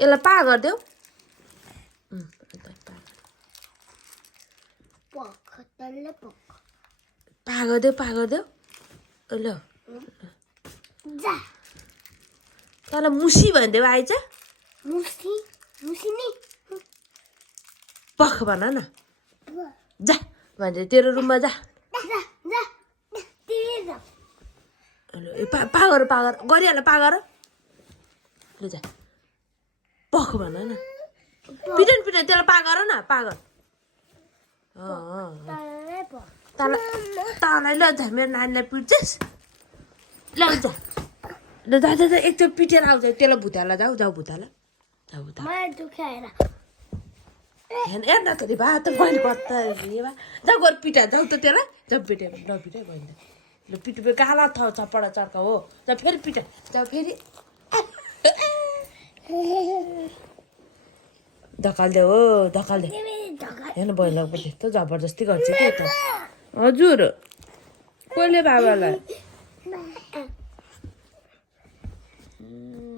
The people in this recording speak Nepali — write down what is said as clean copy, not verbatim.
यसलाई पा गरिदेऊ पा गरिदेऊ ल तँलाई मुसी भनिदेऊ आइज पख भन न जा भन्छ तेरो रुममा जा पा गर गरिहाल पा गर ल जा पख भन न पिटन त्यसलाई पा गर न पा गर तँलाई ल जा मेरो नानीलाई पिट्छस् ल जा ल जा एकचोटि पिटेर आउँछ त्यसलाई भुताला जाऊ भुताला हेर्न त भा त बहिनी कता जाऊ गएर पिटा जाऊ त त्यसलाई जाऊ पिटे नपिटे बहिनी ल पिटो काला चपडा चर्का हो जा फेरि पिटा जाऊ फेरि धकाल्दे हो धकाल्दे हेर्न बहिनीलाई त्यस्तो जबरजस्ती गर्छ कि त हजुर कसले बाबालाई